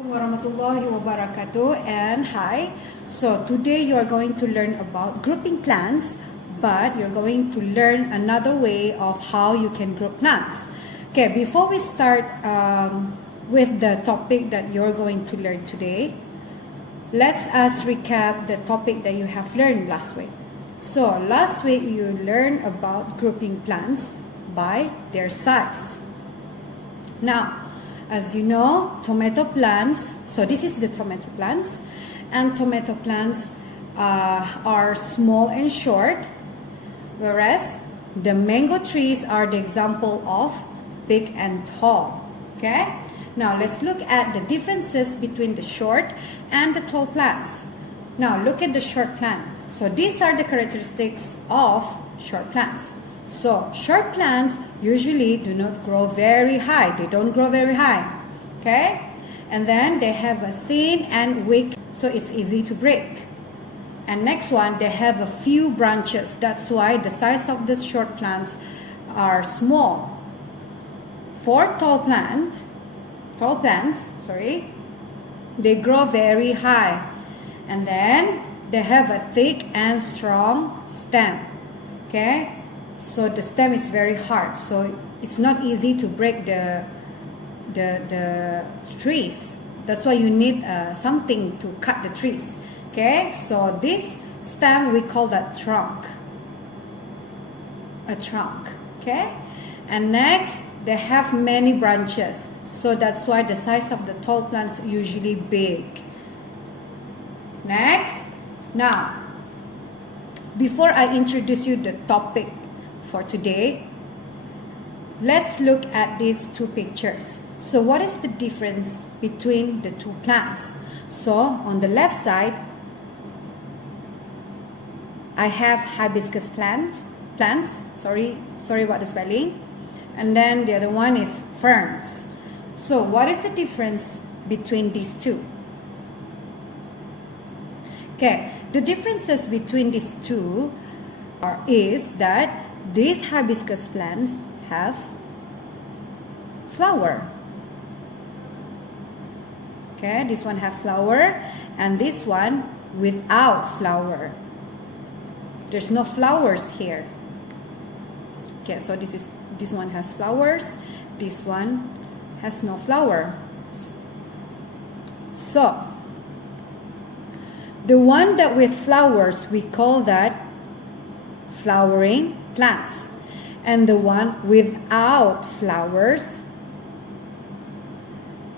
Warahmatullahi wabarakatuh and hi. So today you are going to learn about grouping plants, but you're going to learn another way of how you can group plants. Okay, before we start with the topic that you're going to learn today, let's us recap the topic that you have learned last week. So last week you learned about grouping plants by their size. Now, as you know, tomato plants, so this is the tomato plants, and tomato plants are small and short, whereas the mango trees are the example of big and tall. Okay? Now, let's look at the differences between the short and the tall plants. Now, look at the short plant. So, these are the characteristics of short plants. So, short plants usually do not grow very high. They don't grow very high. Okay? And then they have a thin and weak, so it's easy to break. And next one, they have a few branches. That's why the size of the short plants are small. For tall plants, they grow very high. And then they have a thick and strong stem. Okay? So the stem is very hard, so it's not easy to break the trees. That's why you need something to cut the trees. Okay, so this stem we call that trunk. A trunk. Okay, and next they have many branches, so that's why the size of the tall plants are usually big. Next, now before I introduce you the topic for today, let's look at these two pictures. So what is the difference between the two plants? So on the left side, I have hibiscus plants. Sorry about the spelling. And then the other one is ferns. So what is the difference between these two? Okay, the differences between these two is that these hibiscus plants have flower. Okay, this one have flower and this one without flower. There's no flowers here. Okay, so this one has flowers, this one has no flower. So the one that with flowers, we call that flowering plants. And the one without flowers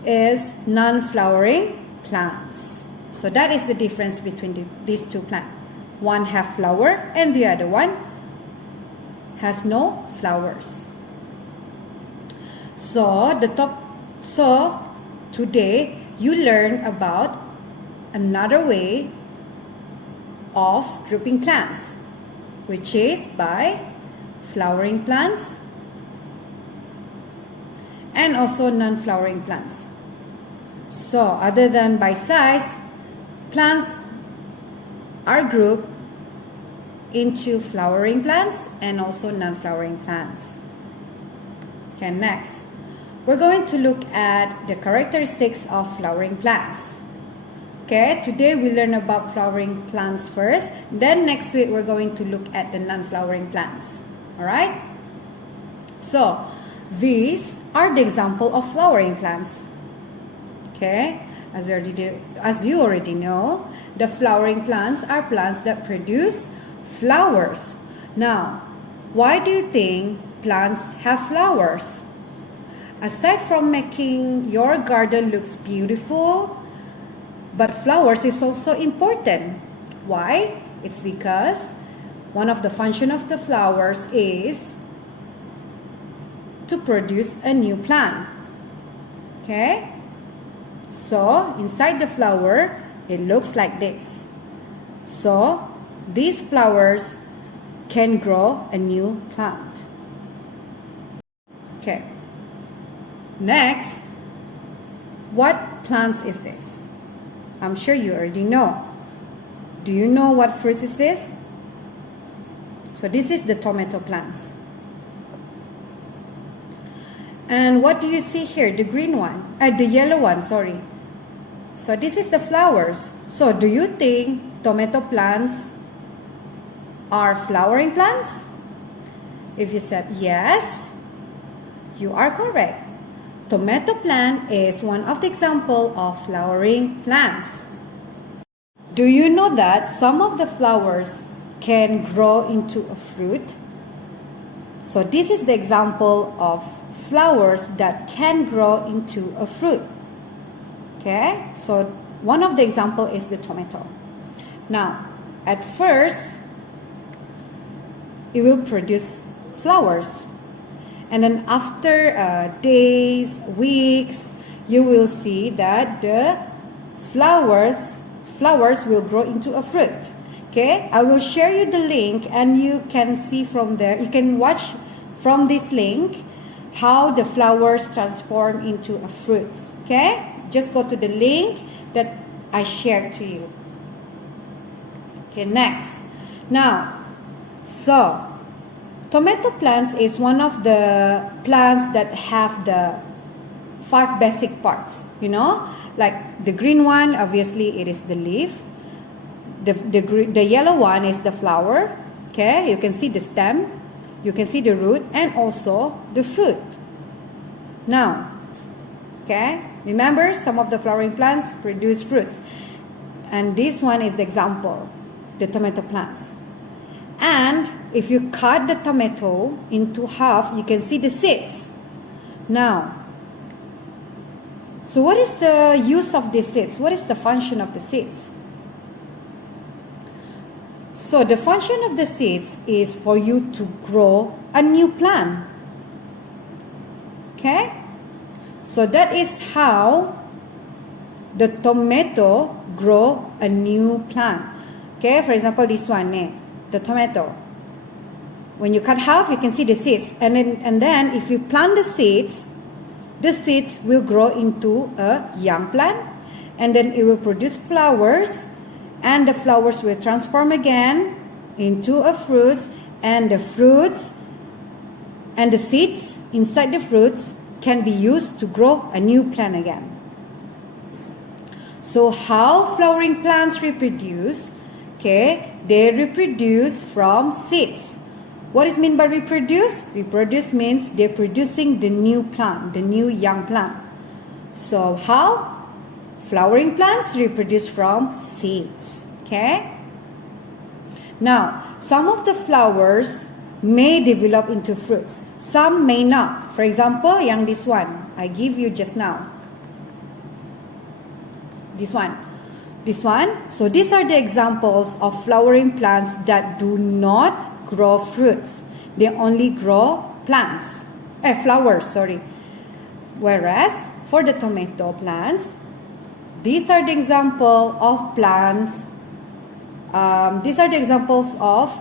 is non-flowering plants. So that is the difference between these two plants. One have flower and the other one has no flowers. So today you learn about another way of grouping plants, which is by flowering plants and also non-flowering plants. So other than by size, plants are grouped into flowering plants and also non-flowering plants. Okay, next, we're going to look at the characteristics of flowering plants. Okay, today we learn about flowering plants first. Then next week we're going to look at the non-flowering plants. Alright? So, these are the example of flowering plants. Okay? As you already know, the flowering plants are plants that produce flowers. Now, why do you think plants have flowers? Aside from making your garden looks beautiful, but flowers is also important. Why? It's because one of the function of the flowers is to produce a new plant. Okay? So, inside the flower, it looks like this. So, these flowers can grow a new plant. Okay. Next, what plants is this? I'm sure you already know. Do you know what fruits is this? So this is the tomato plants. And what do you see here? The green one, the yellow one, sorry. So this is the flowers. So do you think tomato plants are flowering plants? If you said yes, you are correct. Tomato plant is one of the example of flowering plants. Do you know that some of the flowers can grow into a fruit? So this is the example of flowers that can grow into a fruit. Okay, so one of the example is the tomato. Now, at first, it will produce flowers. And then after days, weeks, you will see that the flowers will grow into a fruit. Okay, I will share you the link and you can see from there, you can watch from this link how the flowers transform into a fruit. Okay, just go to the link that I shared to you. Okay, next. Now, so tomato plants is one of the plants that have the 5 basic parts, you know, like the green one, obviously it is the leaf. The yellow one is the flower. Okay, you can see the stem, you can see the root, and also the fruit. Now, okay, remember some of the flowering plants produce fruits, and this one is the example, the tomato plants. And if you cut the tomato into half, you can see the seeds. Now, so what is the use of the seeds? What is the function of the seeds? So the function of the seeds is for you to grow a new plant. Okay? So that is how the tomato grow a new plant. Okay, for example, this one, the tomato. When you cut half, you can see the seeds. And then if you plant the seeds will grow into a young plant. And then it will produce flowers. And the flowers will transform again into a fruit. And the fruits and the seeds inside the fruits can be used to grow a new plant again. So how flowering plants reproduce? Okay, they reproduce from seeds. What is meant by reproduce? Reproduce means they're producing the new plant, the new young plant. So how? Flowering plants reproduce from seeds. Okay? Now, some of the flowers may develop into fruits. Some may not. For example, yang this one, I give you just now. This one. So these are the examples of flowering plants that do not grow fruits. They only grow flowers, sorry. Whereas for the tomato plants, these are the example of plants. These are the examples of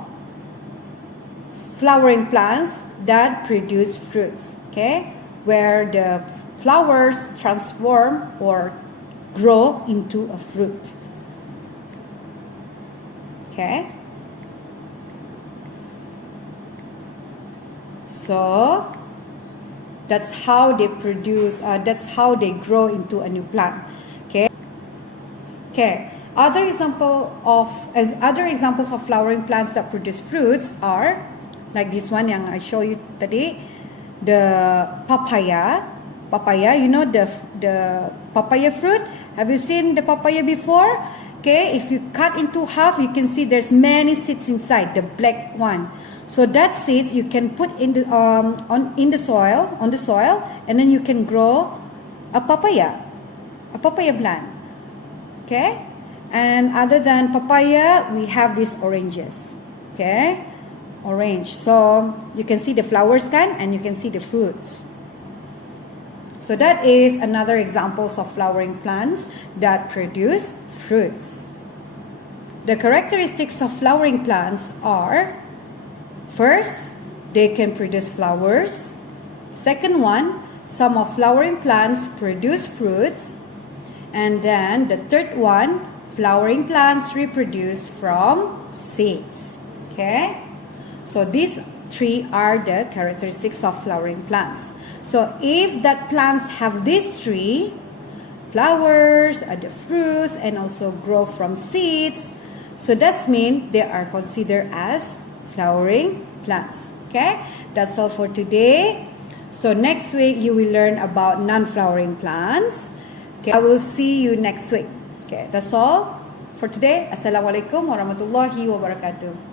flowering plants that produce fruits. Okay, where the flowers transform or grow into a fruit. Okay. So that's how they produce. That's how they grow into a new plant. Okay. Okay. Other examples of flowering plants that produce fruits are like this one yang I show you today, the papaya. Papaya, you know the papaya fruit. Have you seen the papaya before? Okay, if you cut into half, you can see there's many seeds inside, the black one. So that seeds you can put in the on the soil, and then you can grow a papaya plant. Okay, and other than papaya, we have these oranges. Okay, orange. So you can see the flowers and you can see the fruits. So that is another examples of flowering plants that produce fruits. The characteristics of flowering plants are, first, they can produce flowers. Second one, some of flowering plants produce fruits. And then the third one, flowering plants reproduce from seeds. Okay? So these three are the characteristics of flowering plants. So if that plants have these three, flowers, the fruits, and also grow from seeds. So that's mean they are considered as flowering plants. Okay, that's all for today. So next week you will learn about non-flowering plants. Okay, I will see you next week. Okay, that's all for today. Assalamualaikum warahmatullahi wabarakatuh.